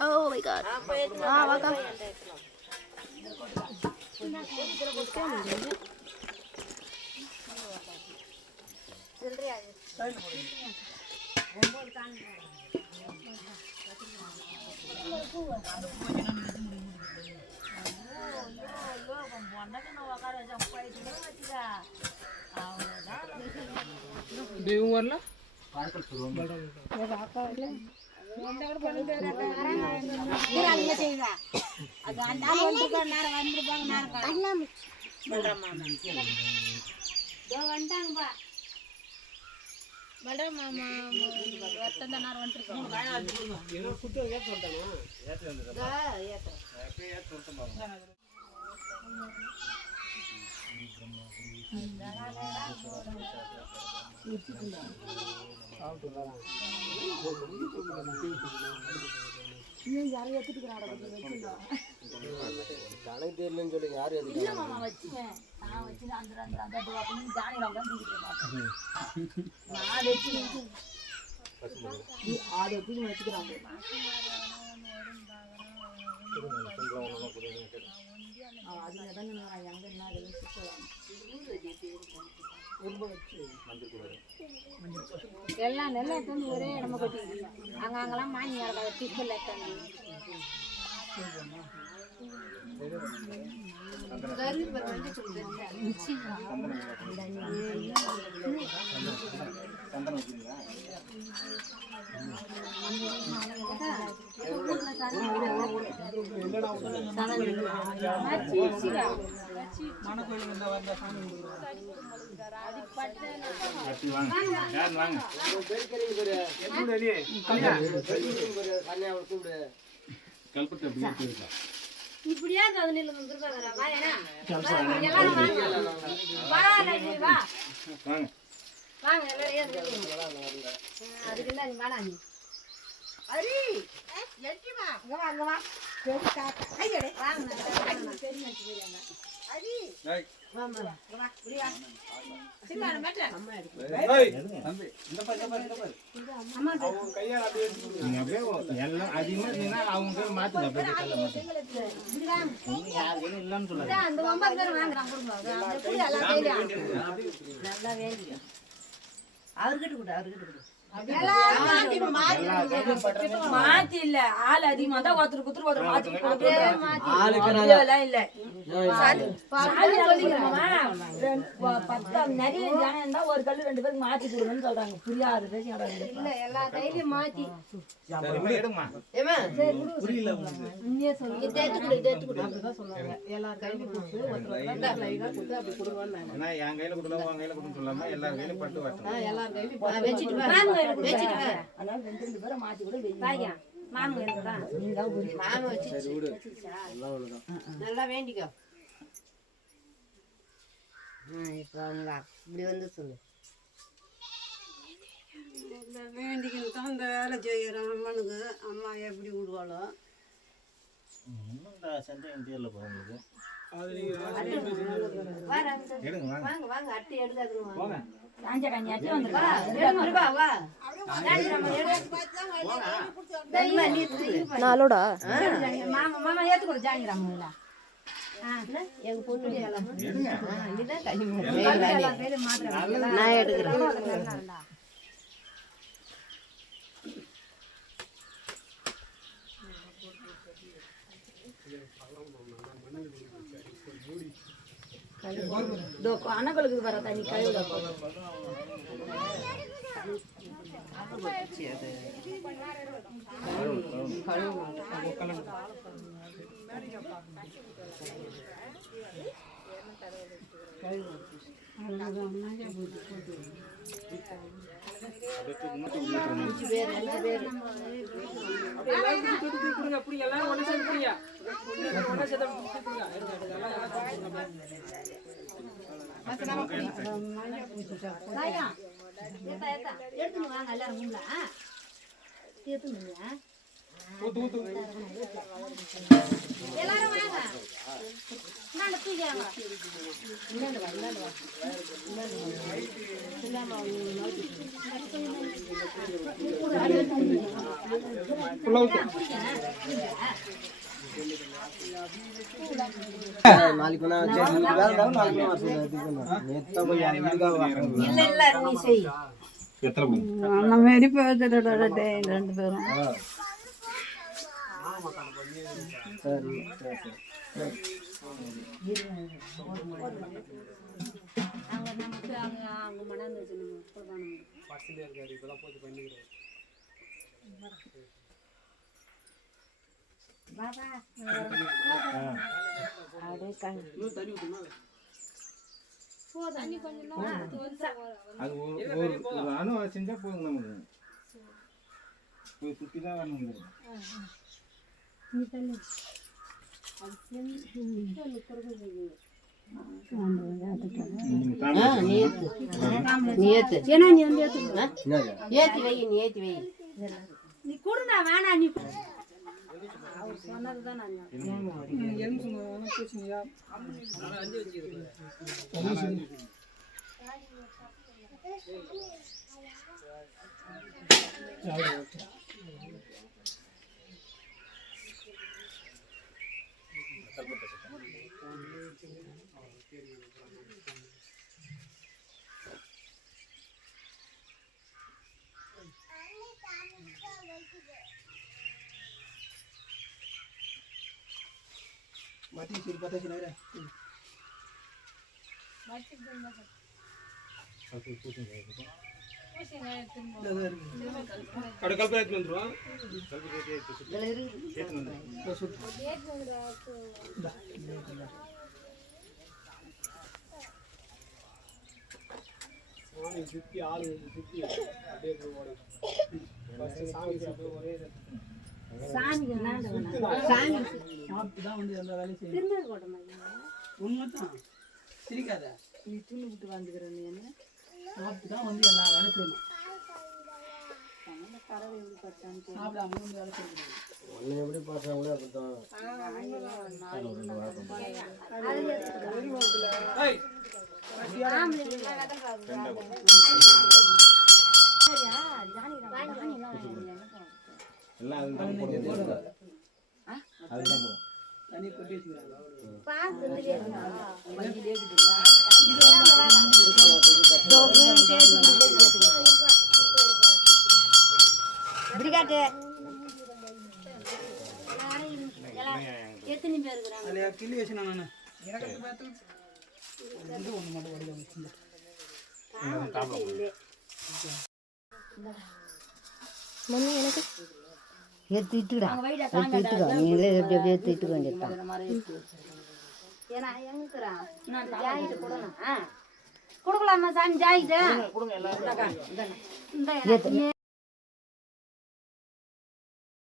Oh my god. Welcome. எல்லாம் நல்லா தண்ணி ஒரே இடமா கொட்டி அங்கங்கெல்லாம் மானி நடக்காத டிப்பில் தண்ணி இப்படியா கவனில வந்துருக்காங்க வாயனா எல்லாரும் வாங்க வாங்க எல்லாரும் அதுக்கு என்ன வாடா நீ அரி எட்டிமா அங்க வா ஐயடே வாங்க சரி நச்சு போறாங்க அரி டேய் வாமா வா புரியா சின்ன மேட்ட அம்மா எடுத்து ஏய் தம்பி இந்த பாரு அம்மா அவங்க கையால அப்படியே நீங்க அப்படியே எல்லாம் அதிகமா நீங்க அவங்க மாத்துங்க அப்படியே கல்ல மாத்துங்க நீங்க யாரும் இல்லன்னு சொல்லாத அந்த 9 பேர் வாங்குறாங்க கொடுங்க அந்த புடி எல்லாம் கையில நல்லா வேண்டிங்க அவர்கிட்ட கொடு மாத்தி இல்ல ஆள் அதிகமா தான் ஒருத்தர் குத்துரு ஒருத்தர் மாத்தி இல்ல நிறைய ஜனம் இருந்தா ஒரு கல்லு 2 பேருக்கு மாத்தி கொடுங்கன்னு சொல்றாங்க புரியாது இல்ல எல்லா கையிலயும் மாத்தி எல்லா கையிலும் கொடுத்து என் கையில கொடுக்கல உன் கையில கொடுன்னு சொல்லாம எல்லார் கையிலும் பட்டு வரட்டும் எல்லார் கையிலும் வச்சுட்டு நல்லா வேண்டிக்கோ இப்ப இப்படி வந்து சொல்லு வேண்டிக்கணும் தான் இந்த வேலை செய்யறோம் அம்மனுக்கு அம்மா எப்படி விடுவாளோ சந்தேகம் போகுது வாங்க வாங்க அட்டை எடுக்காதுங்க நாளோடா மாமா ஏத்து கூட ஜாங்கிராமங்களா எங்க பொண்ணு நான் எடுக்கிறேன் அணகளுக்கு வர தண்ணி கழுவுல எடுத்துன்னு வாங்க எல்லாரும் எல்லாரும் வாங்க. இந்தாண்ட தூக்கி வாங்க. இந்தாண்ட வா. ரெண்டு பேரும் செஞ்சா போதும் நமக்கு போய் சுத்தி தான் வரணும் நீ கொடுங்க வேணா நீ அவர் சொன்னதுதான் mati sih patah sini ada. Ada kalpa itu nandro. சாமி தான் வந்து எல்லா வேலையும் செய்யும். திரும்ப போட்டோம் உண்மைதான் சிரிக்காத. நீ துணி விட்டு வந்துக்கிற நீ என்ன சாப்பிட்டு தான் வந்து எல்லா வேலையும் செய்யணும். பறவை எப்படி பட்டான்னு சாப்பிடாம வந்து வேலை செய்யணும். ஒன்னு எப்படி பாக்குறாங்களோ அப்படிதான் எல்லாம் அதுதான் தண்ணி கொட்டி வச்சுக்கிறாங்க. எத்தனை பேர் இருக்கிறாங்க அதுல கிளி வச்சுனா நானு எனக்கு பார்த்து இது ஒண்ணு மட்டும் வடில வச்சிருந்தேன். மம்மி எனக்கு ஏற்றிட்டுடா ஏற்றிட்டுடா நீங்களே எப்படி அப்படியே ஏற்றிட்டு வேண்டியதான் ஏன்னா எங்கக்குறா ஜாயிட்டு கொடுக்கலாமா சாமி ஜாயிட்டு கொடுங்க எல்லாரும் இந்த